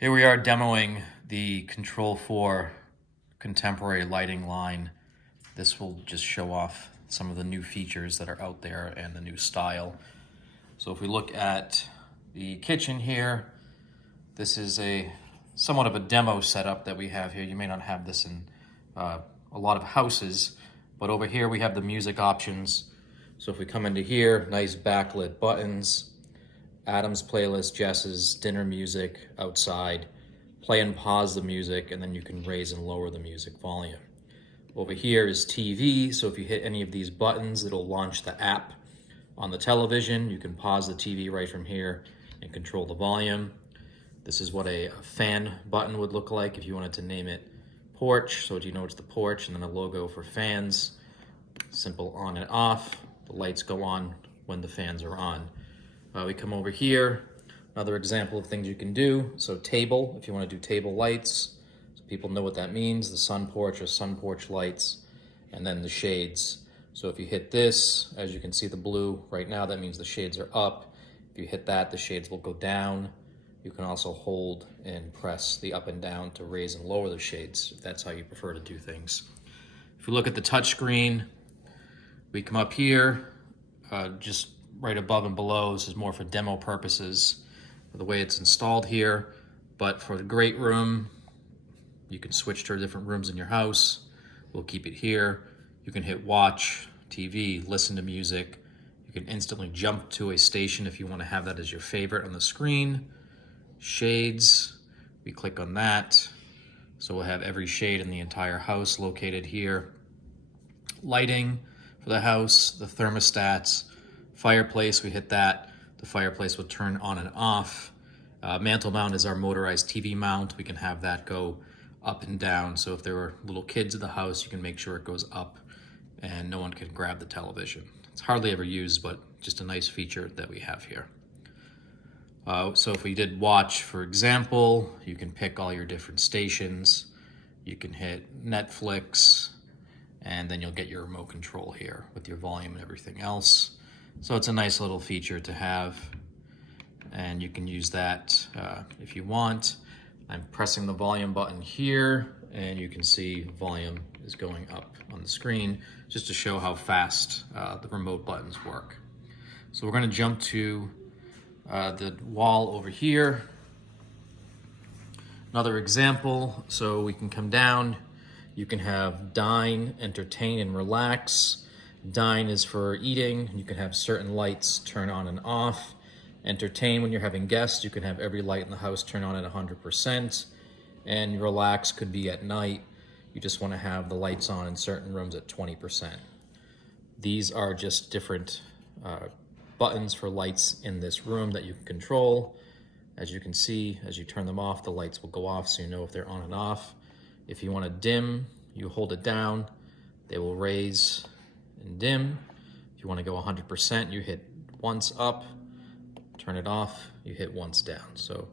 Here we are demoing the Control4 contemporary lighting line. This will just show off some of the new features that are out there and the new style. So if we look at the kitchen here, this is somewhat of a demo setup that we have here. You may not have this in a lot of houses, but over here we have the music options. So if we come into here, nice backlit buttons, Adam's playlist, Jess's, dinner music, outside, play and pause the music, and then you can raise and lower the music volume. Over here is TV, so if you hit any of these buttons, it'll launch the app on the television. You can pause the TV right from here and control the volume. This is what a fan button would look like if you wanted to name it porch. So you know it's the porch, and then a logo for fans. Simple on and off. The lights go on when the fans are on. We come over here, another example of things you can do. So table, if you want to do table lights, so people know what that means, the sun porch or sun porch lights, and then the shades. So if you hit this, as you can see the blue right now, that means the shades are up. If you hit that, the shades will go down. You can also hold and press the up and down to raise and lower the shades, if that's how you prefer to do things. If you look at the touch screen, we come up here, just right above and below. This is more for demo purposes, for the way it's installed here. But for the great room, you can switch to different rooms in your house. We'll keep it here. You can hit watch TV, listen to music. You can instantly jump to a station if you want to have that as your favorite on the screen. Shades, we click on that. So we'll have every shade in the entire house located here. Lighting for the house, the thermostats, fireplace, we hit that. The fireplace will turn on and off. Mantle mount is our motorized TV mount. We can have that go up and down. So if there were little kids in the house, you can make sure it goes up and no one can grab the television. It's hardly ever used, but just a nice feature that we have here. So if we did watch, for example, you can pick all your different stations. You can hit Netflix, and then you'll get your remote control here with your volume and everything else. So it's a nice little feature to have, and you can use that if you want. I'm pressing the volume button here, and you can see volume is going up on the screen, just to show how fast the remote buttons work. So we're going to jump to the wall over here. Another example, so we can come down. You can have dine, entertain, and relax. Dine is for eating. You can have certain lights turn on and off. Entertain, when you're having guests, you can have every light in the house turn on at 100%. And relax could be at night. You just want to have the lights on in certain rooms at 20%. These are just different buttons for lights in this room that you can control. As you can see, as you turn them off, the lights will go off so you know if they're on and off. If you want to dim, you hold it down. They will raise and dim. If you want to go 100%, you hit once up, turn it off, you hit once down. So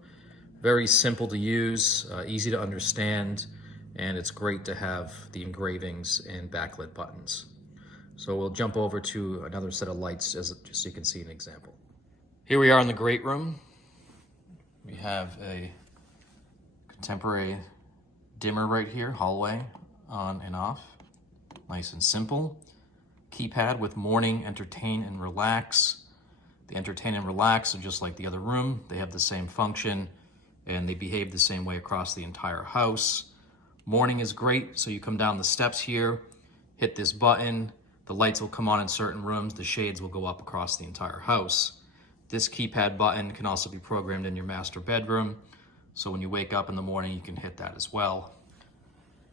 very simple to use, easy to understand, and it's great to have the engravings and backlit buttons. So we'll jump over to another set of lights just so you can see an example. Here we are in the great room. We have a contemporary dimmer right here, hallway, on and off. Nice and simple. Keypad with morning, entertain, and relax. The entertain and relax are just like the other room. They have the same function and they behave the same way across the entire house. Morning is great, so you come down the steps here, hit this button, the lights will come on in certain rooms, the shades will go up across the entire house. This keypad button can also be programmed in your master bedroom, so when you wake up in the morning, you can hit that as well.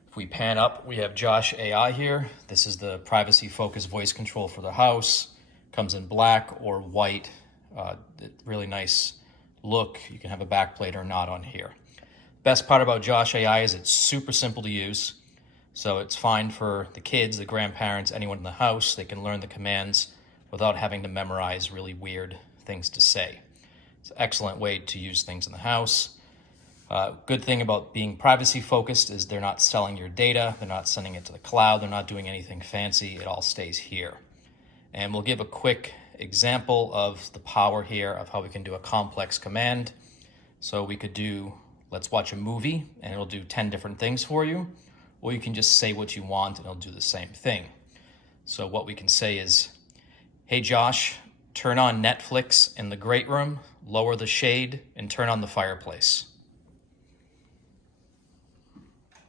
If we pan up, we have Josh.ai here. This is the privacy-focused voice control for the house. Comes in black or white. Really nice look. You can have a backplate or not on here. Best part about Josh.ai is it's super simple to use. So it's fine for the kids, the grandparents, anyone in the house. They can learn the commands without having to memorize really weird things to say. It's an excellent way to use things in the house. Good thing about being privacy focused is they're not selling your data, they're not sending it to the cloud, they're not doing anything fancy, it all stays here. And we'll give a quick example of the power here of how we can do a complex command. So we could do let's watch a movie, and it'll do 10 different things for you. Or you can just say what you want and it'll do the same thing. So what we can say is, hey Josh, turn on Netflix in the great room, lower the shade, and turn on the fireplace.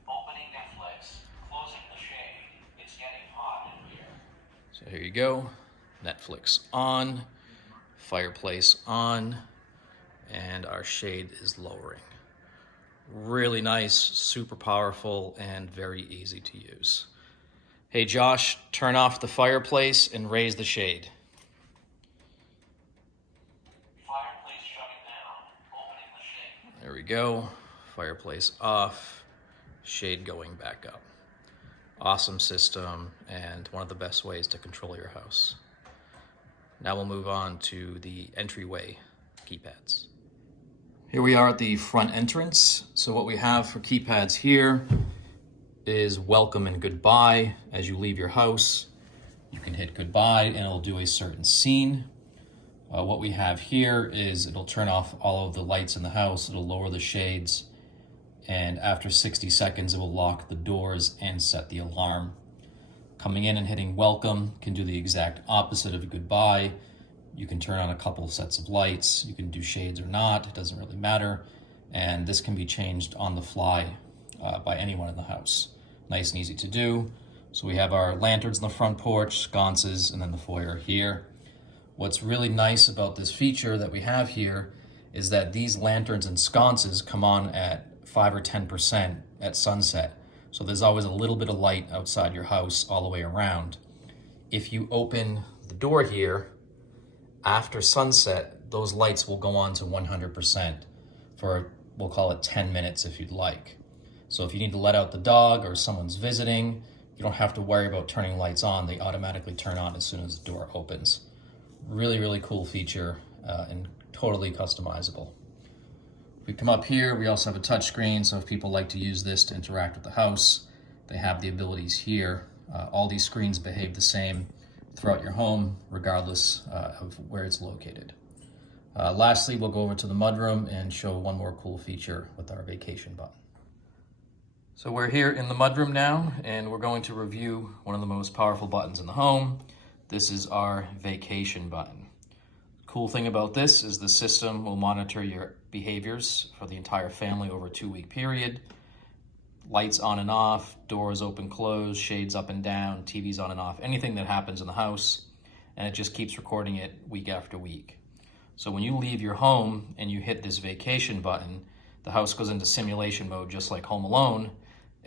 Opening Netflix, closing the shade. It's getting hot in here. So here you go, Netflix on, fireplace on, and our shade is lowering. Really nice, super powerful, and very easy to use. Hey Josh, turn off the fireplace and raise the shade. Fireplace shutting down, opening the shade. There we go, fireplace off, shade going back up. Awesome system, and one of the best ways to control your house. Now we'll move on to the entryway keypads. Here we are at the front entrance. So what we have for keypads here is welcome and goodbye. As you leave your house, you can hit goodbye and it'll do a certain scene. What we have here is it'll turn off all of the lights in the house, it'll lower the shades, and after 60 seconds it will lock the doors and set the alarm. Coming in and hitting welcome can do the exact opposite of goodbye. You can turn on a couple sets of lights, you can do shades or not, it doesn't really matter. And this can be changed on the fly by anyone in the house. Nice and easy to do. So we have our lanterns in the front porch, sconces, and then the foyer here. What's really nice about this feature that we have here is that these lanterns and sconces come on at 5 or 10% at sunset. So there's always a little bit of light outside your house all the way around. If you open the door here, after sunset, those lights will go on to 100% for, we'll call it 10 minutes if you'd like. So if you need to let out the dog or someone's visiting, you don't have to worry about turning lights on. They automatically turn on as soon as the door opens. Really, really cool feature and totally customizable. If we come up here, we also have a touch screen. So if people like to use this to interact with the house, they have the abilities here. All these screens behave the same throughout your home, regardless of where it's located. Lastly, we'll go over to the mudroom and show one more cool feature with our vacation button. So we're here in the mudroom now, and we're going to review one of the most powerful buttons in the home. This is our vacation button. Cool thing about this is the system will monitor your behaviors for the entire family over a 2-week period. Lights on and off, doors open, close, shades up and down, TVs on and off, anything that happens in the house, and it just keeps recording it week after week. So when you leave your home and you hit this vacation button, the house goes into simulation mode just like Home Alone,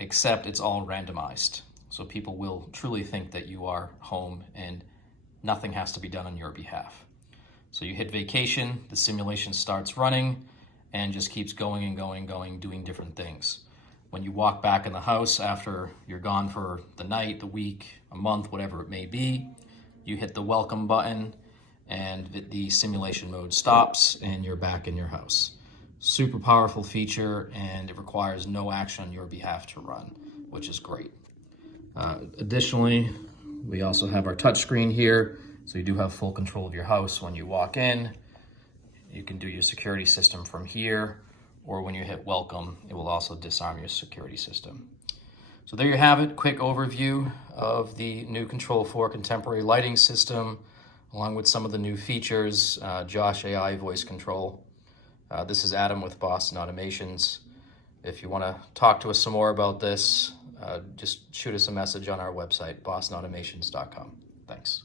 except it's all randomized. So people will truly think that you are home and nothing has to be done on your behalf. So you hit vacation, the simulation starts running and just keeps going and going, doing different things. When you walk back in the house after you're gone for the night, the week, a month, whatever it may be, you hit the welcome button and the simulation mode stops and you're back in your house. Super powerful feature, and it requires no action on your behalf to run, which is great. Additionally, we also have our touch screen here, so you do have full control of your house when you walk in. You can do your security system from here, or when you hit welcome, it will also disarm your security system. So there you have it, quick overview of the new Control4 contemporary lighting system, along with some of the new features, Josh.ai voice control. This is Adam with Boston Automations. If you want to talk to us some more about this, just shoot us a message on our website, bostonautomations.com. Thanks.